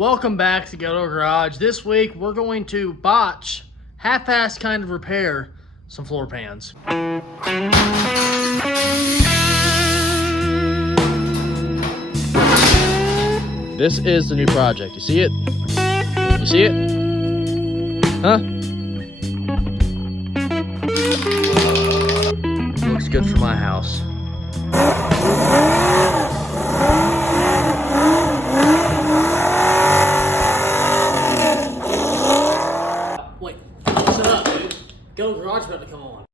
Welcome back to Ghetto Garage. This week we're going to botch, half-ass kind of repair some floor pans. This is the new project. You see it? You see it? Huh? Looks good for my house. Wait, listen up, dude. Ghetto Garage is about to come on.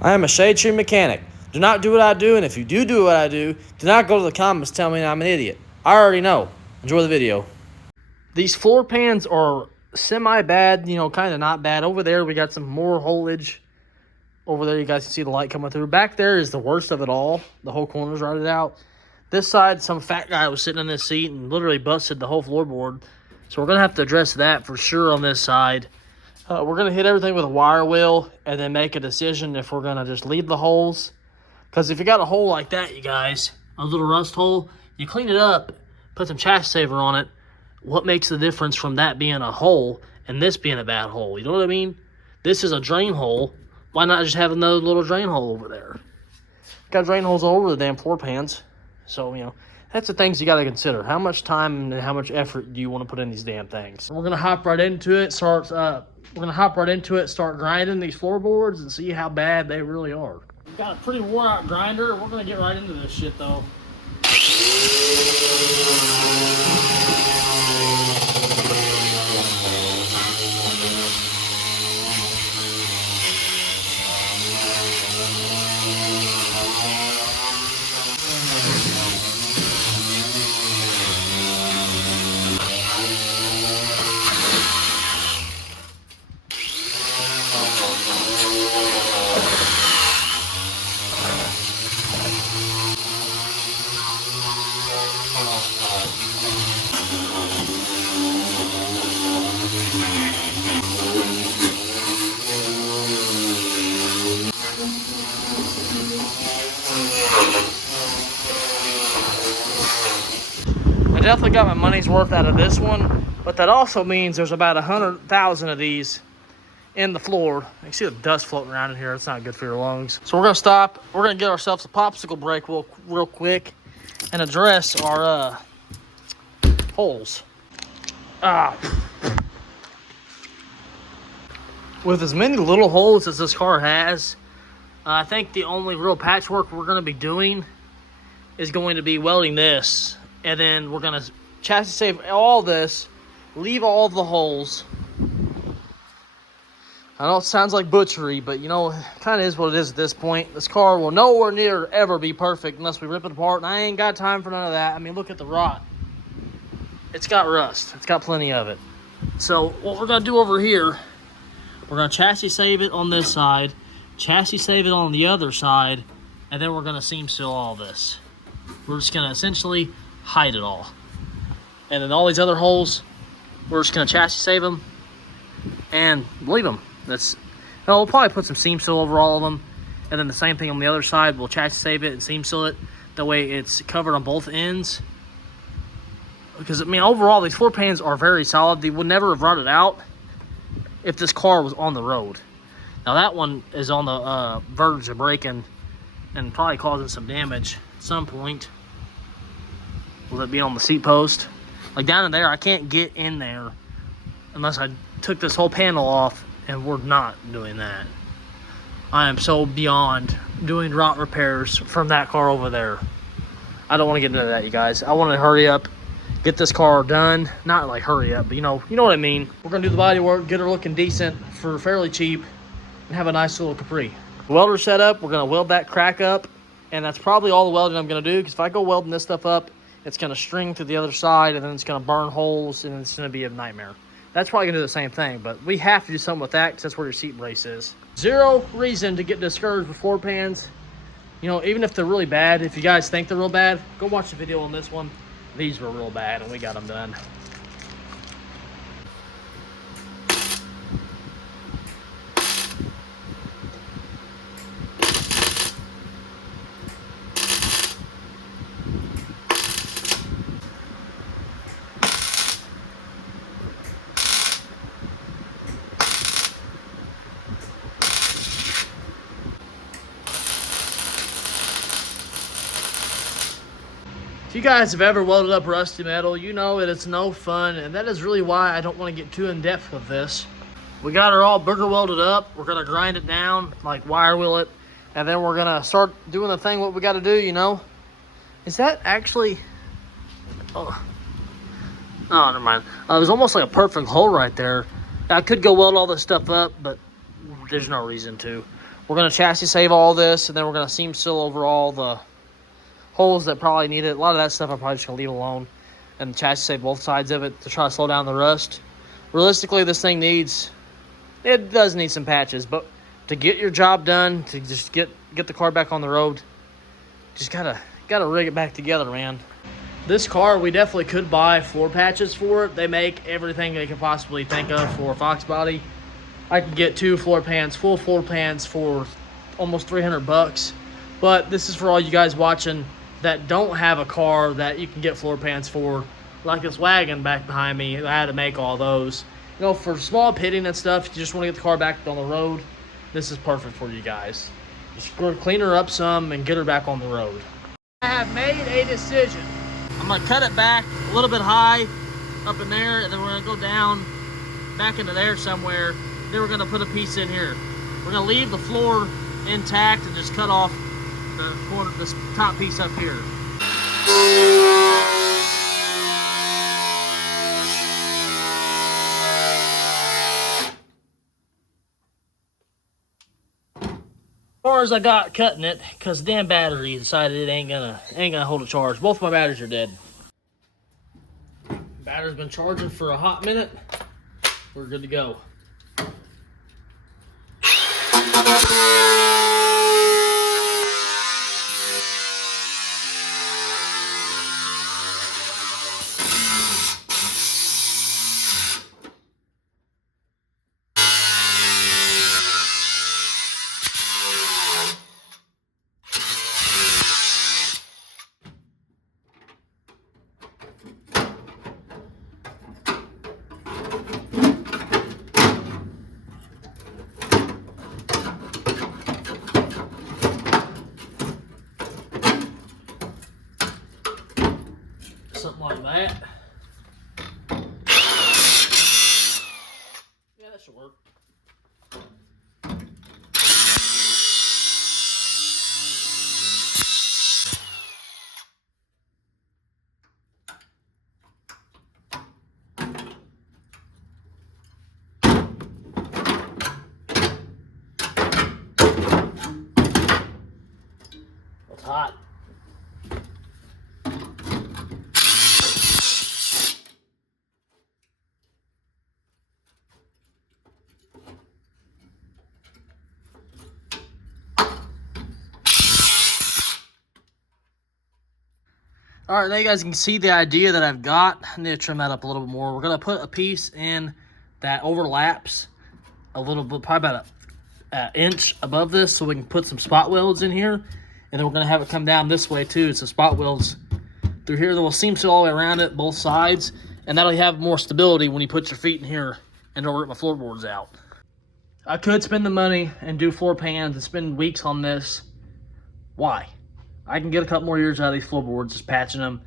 I am a shade tree mechanic. Do not do what I do, and if you do what I do, do not go to the comments telling me I'm an idiot. I already know. Enjoy the video. These floor pans are semi-bad, kind of not bad. Over there, we got some more holage. Over there, you guys can see the light coming through. Back there is the worst of it all. The whole corner's rotted out. This side, some fat guy was sitting in this seat and literally busted the whole floorboard. So we're going to have to address that for sure on this side. We're going to hit everything with a wire wheel and then make a decision if we're going to just leave the holes. Because if you got a hole like that, you guys, a little rust hole, you clean it up, put some chassis saver on it. What makes the difference from that being a hole and this being a bad hole? You know what I mean? This is a drain hole. Why not just have another little drain hole over there? Got drain holes all over the damn floor pans. So, that's the things you got to consider. How much time and how much effort do you want to put in these damn things? We're going to hop right into it. Start grinding these floorboards and see how bad they really are. We've got a pretty wore out grinder. We're going to get right into this shit though. I definitely got my money's worth out of this one, but that also means there's about 100,000 of these in the floor. You can see the dust floating around in here. It's not good for your lungs. So we're gonna stop. We're gonna get ourselves a popsicle break real quick and address our holes. With as many little holes as this car has, I think the only real patchwork we're gonna be doing is going to be welding this. And then we're going to chassis save all this, leave all of the holes. I know it sounds like butchery, but it kind of is what it is at this point. This car will nowhere near ever be perfect unless we rip it apart, and I ain't got time for none of that. I mean, look at the rot. It's got rust. It's got plenty of it. So what we're going to do over here, we're going to chassis save it on this side, chassis save it on the other side, and then we're going to seam seal all this. We're just going to essentially hide it all. And then all these other holes, we're just going to chassis save them and leave them. We'll probably put some seam seal over all of them. And then the same thing on the other side. We'll chassis save it and seam seal it. That way it's covered on both ends. Because, overall, these floor pans are very solid. They would never have rotted out if this car was on the road. Now, that one is on the verge of breaking and probably causing some damage at some point. Will it be on the seat post? Like down in there, I can't get in there unless I took this whole panel off, and we're not doing that. I am so beyond doing rot repairs from that car over there. I don't want to get into that, you guys. I want to hurry up, get this car done. Not like hurry up, but you know what I mean. We're going to do the body work, get her looking decent for fairly cheap, and have a nice little Capri. Welder set up, we're going to weld that crack up, and that's probably all the welding I'm going to do, because if I go welding this stuff up, it's going to string to the other side, and then it's going to burn holes, and it's going to be a nightmare. That's probably going to do the same thing, but we have to do something with that because that's where your seat brace is. Zero reason to get discouraged with floor pans. Even if they're really bad, if you guys think they're real bad, go watch the video on this one. These were real bad, and we got them done. If you guys have ever welded up rusty metal, you know that it's no fun, and that is really why I don't want to get too in depth with this. We got her all burger welded up. We're gonna grind it down, like wire wheel it, and then we're gonna start doing the thing what we got to do. You know, is that actually? Oh, never mind. It was almost like a perfect hole right there. I could go weld all this stuff up, but there's no reason to. We're gonna chassis save all this, and then we're gonna seam seal over all the holes that probably need it. A lot of that stuff I'm probably just gonna leave alone, and chassis save both sides of it to try to slow down the rust. Realistically, this thing does need some patches, but to get your job done, to just get the car back on the road, just gotta rig it back together, man. This car, we definitely could buy floor patches for it. They make everything they could possibly think of for a Fox body. I could get full floor pans for almost 300 bucks. But this is for all you guys watching that don't have a car that you can get floor pans for, like this wagon back behind me. I had to make all those. You know, for small pitting and stuff, if you just want to get the car back on the road, this is perfect for you guys. Just clean her up some and get her back on the road. I have made a decision. I'm gonna cut it back a little bit high up in there, and then we're gonna go down back into there somewhere. Then we're gonna put a piece in here. We're gonna leave the floor intact and just cut off the corner, this top piece up here. As far as I got cutting it, because the damn battery decided it ain't gonna hold a charge. Both my batteries are dead. Battery's been charging for a hot minute. We're good to go. Something like that. Yeah, that should work. It's hot. All right, now you guys can see the idea that I've got. I need to trim that up a little bit more. We're gonna put a piece in that overlaps a little bit, probably about an inch above this, so we can put some spot welds in here. And then we're gonna have it come down this way too, so spot welds through here. Then we'll seam seal all the way around it, both sides, and that'll have more stability when you put your feet in here and don't rip my floorboards out. I could spend the money and do floor pans and spend weeks on this. Why? I can get a couple more years out of these floorboards, just patching them.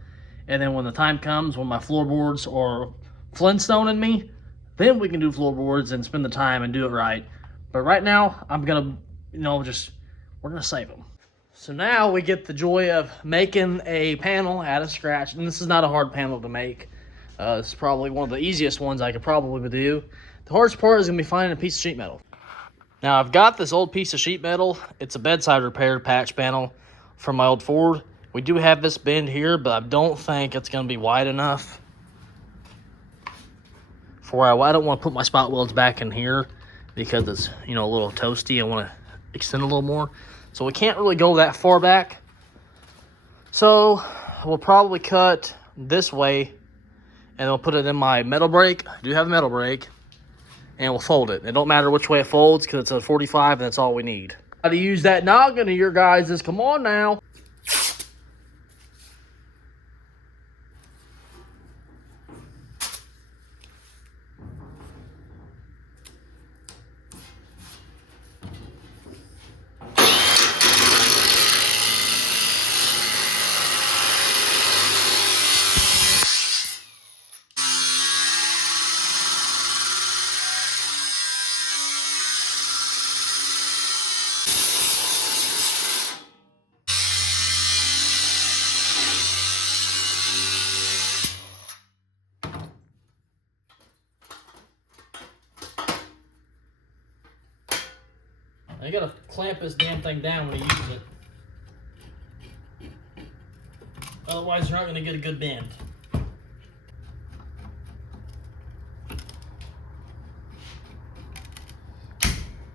And then when the time comes, when my floorboards are Flintstoning me, then we can do floorboards and spend the time and do it right. But right now, I'm gonna, we're gonna save them. So now we get the joy of making a panel out of scratch. And this is not a hard panel to make. This is probably one of the easiest ones I could probably do. The hardest part is gonna be finding a piece of sheet metal. Now I've got this old piece of sheet metal. It's a bedside repair patch panel from my old Ford. We do have this bend here, but I don't think it's going to be wide enough for I don't want to put my spot welds back in here because it's, a little toasty. I want to extend a little more. So we can't really go that far back. So we'll probably cut this way and we'll put it in my metal brake. I do have a metal brake. And we'll fold it. It don't matter which way it folds because it's a 45 and that's all we need. How to use that noggin of your guys' come on now. Now you gotta clamp this damn thing down when you use it. Otherwise, you're not gonna get a good bend.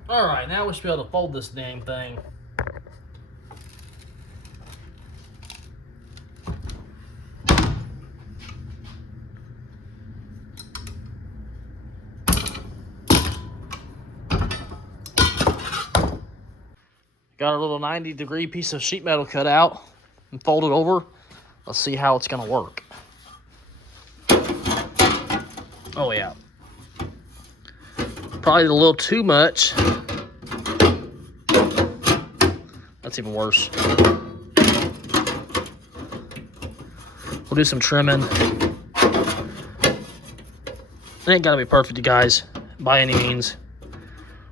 All right, now we should be able to fold this damn thing. Got a little 90-degree piece of sheet metal cut out and folded over. Let's see how it's gonna work. Oh yeah. Probably a little too much. That's even worse. We'll do some trimming. It ain't gotta be perfect, you guys, by any means.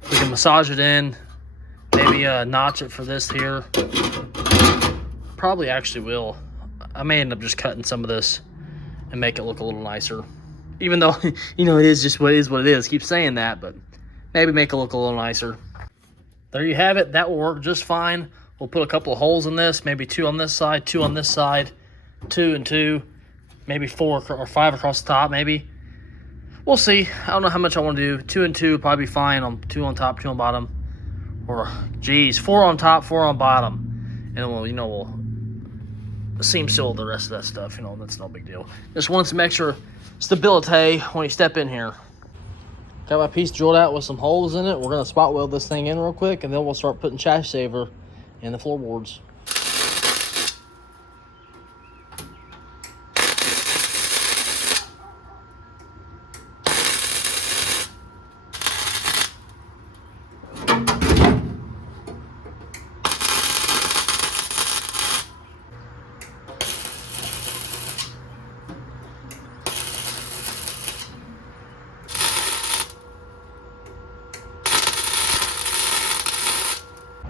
We can massage it in, maybe notch it for this here. Probably actually will. I may end up just cutting some of this and make it look a little nicer. Even though, you know, it is just what it is. Keep saying that, but maybe make it look a little nicer. There you have it. That will work just fine. We'll put a couple of holes in this, maybe 2 on this side, 2 on this side, 2 and 2, maybe 4 or 5 across the top, maybe. We'll see. I don't know how much I want to do. 2 and 2 would probably be fine. On 2 on top, 2 on bottom. Or, geez, 4 on top, 4 on bottom. And we'll, you know, we'll seam seal the rest of that stuff. You know, that's no big deal. Just want some extra stability when you step in here. Got my piece drilled out with some holes in it. We're going to spot weld this thing in real quick, and then we'll start putting chassis saver in the floorboards.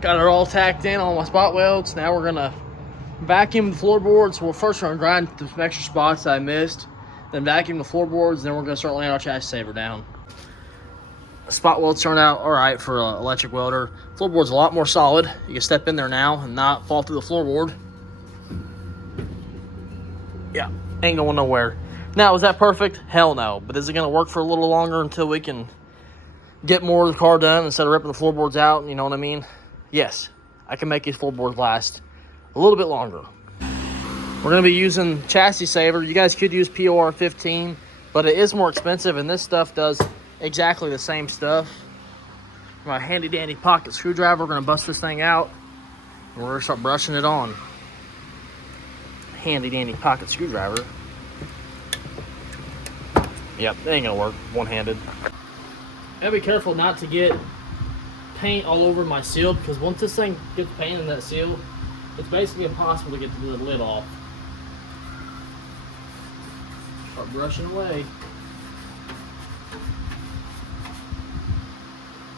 Got it all tacked in on my spot welds. Now we're gonna vacuum the floorboards. Well, first we're gonna grind the extra spots that I missed, then vacuum the floorboards, then we're gonna start laying our chassis saver down. The spot welds turned out all right for an electric welder. Floorboard's a lot more solid. You can step in there now and not fall through the floorboard. Yeah, ain't going nowhere. Now, is that perfect? Hell no. But is it gonna work for a little longer until we can get more of the car done instead of ripping the floorboards out? You know what I mean? Yes, I can make these floorboards last a little bit longer. We're going to be using chassis saver. You guys could use POR 15, but it is more expensive, and this stuff does exactly the same stuff. My handy dandy pocket screwdriver, we're going to bust this thing out, and we're going to start brushing it on. Handy dandy pocket screwdriver. Yep, that ain't going to work one-handed. Gotta be careful not to get paint all over my seal, because once this thing gets paint in that seal, it's basically impossible to get the lid off. Start brushing away.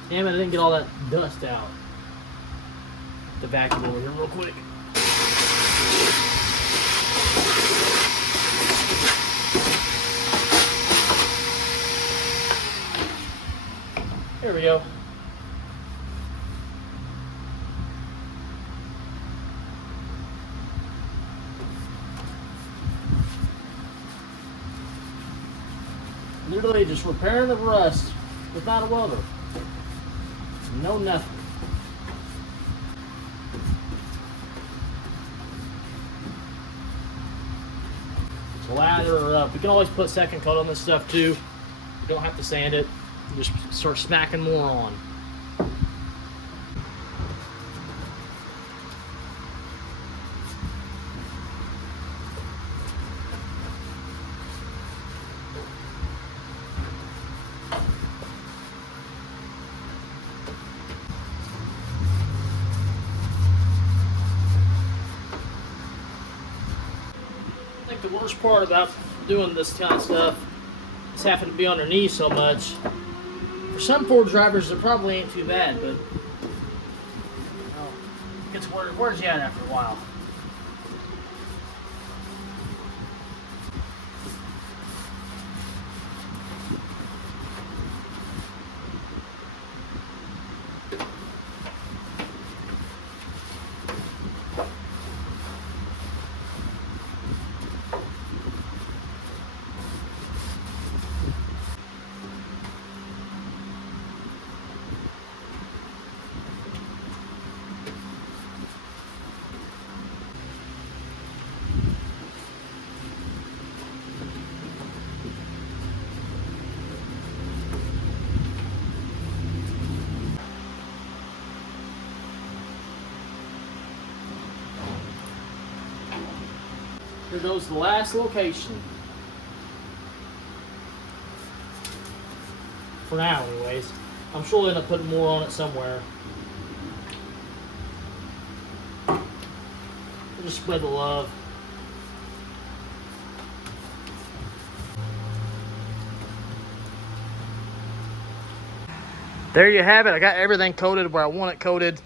Damn it, I didn't get all that dust out. The vacuum over here real quick. There we go. Literally just repairing the rust without a welder. No nothing. Just lather her up. We can always put second coat on this stuff too. You don't have to sand it. You just start smacking more on. The worst part about doing this kind of stuff is having to be on their knees so much. For some Ford drivers, it probably ain't too bad, but it wears you out after a while. Here goes the last location. For now, anyways. I'm sure we'll end up putting more on it somewhere. We'll just spread the love. There you have it. I got everything coated where I want it coated.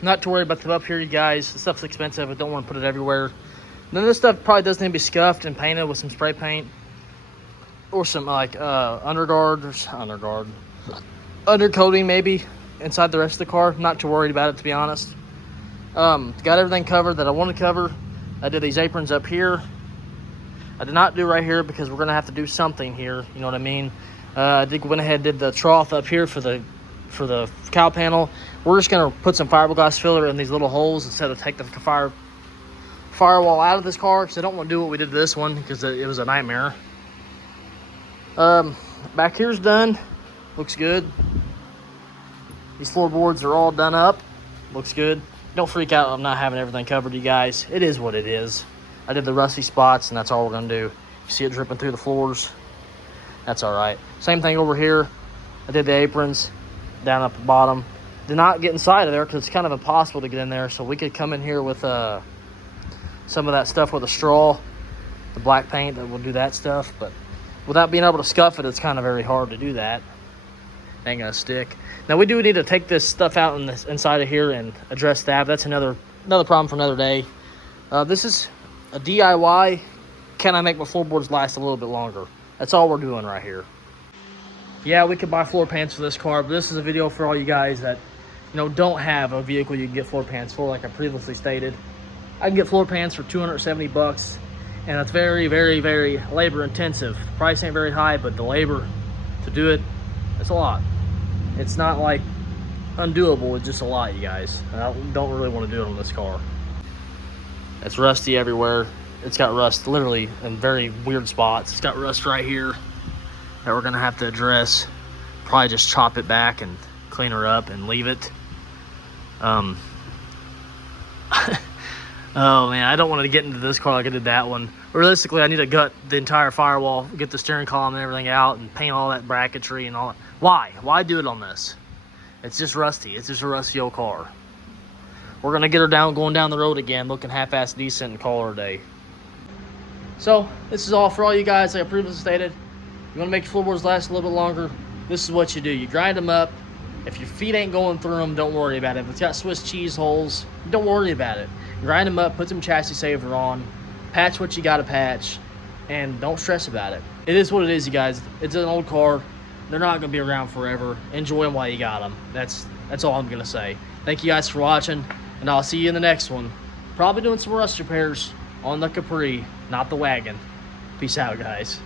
Not to worry about the up here, you guys. The stuff's expensive. I don't want to put it everywhere. None of this stuff probably doesn't need to be scuffed and painted with some spray paint. Or some like undercoating maybe inside the rest of the car. Not too worried about it, to be honest. Got everything covered that I want to cover. I did these aprons up here. I did not do right here because we're gonna have to do something here. You know what I mean? I went ahead and did the trough up here for the cowl panel. We're just gonna put some fiberglass filler in these little holes instead of take the firewall out of this car, because I don't want to do what we did to this one because it was a nightmare. Back here's done. Looks good. These floorboards are all done up. Looks good. Don't freak out. I'm not having everything covered, you guys. It is what it is. I did the rusty spots, and that's all we're gonna do. You see it dripping through the floors. That's all right. Same thing over here. I did the aprons down at the bottom. Did not get inside of there because it's kind of impossible to get in there. So we could come in here with some of that stuff with a straw, the black paint that will do that stuff. But without being able to scuff it, it's kind of very hard to do that. Ain't gonna stick. Now we do need to take this stuff out inside of here and address that. That's another problem for another day. This is a DIY. Can I make my floorboards last a little bit longer? That's all we're doing right here. Yeah, we could buy floor pans for this car, but this is a video for all you guys that, you know, don't have a vehicle you can get floor pans for, like I previously stated. I can get floor pans for 270 bucks, and it's very, very, very labor intensive. The price ain't very high, but the labor to do it, it's a lot. It's not like undoable, it's just a lot, you guys. And I don't really want to do it on this car. It's rusty everywhere. It's got rust literally in very weird spots. It's got rust right here that we're gonna have to address. Probably just chop it back and clean her up and leave it. Oh man, I don't want to get into this car like I did that one. Realistically, I need to gut the entire firewall, get the steering column and everything out, and paint all that bracketry and all that. Why do it on this? It's just rusty. It's just a rusty old car. We're gonna get her going down the road again, looking half-assed decent, and call her a day. So this is all for all you guys. Like I previously stated, you want to make your floorboards last a little bit longer, this is what you do. You grind them up. If your feet ain't going through them, don't worry about it. If it's got Swiss cheese holes, don't worry about it. Grind them up, put some chassis saver on, patch what you got to patch, and don't stress about it. It is what it is, you guys. It's an old car. They're not going to be around forever. Enjoy them while you got them. That's all I'm going to say. Thank you guys for watching, and I'll see you in the next one. Probably doing some rust repairs on the Capri, not the wagon. Peace out, guys.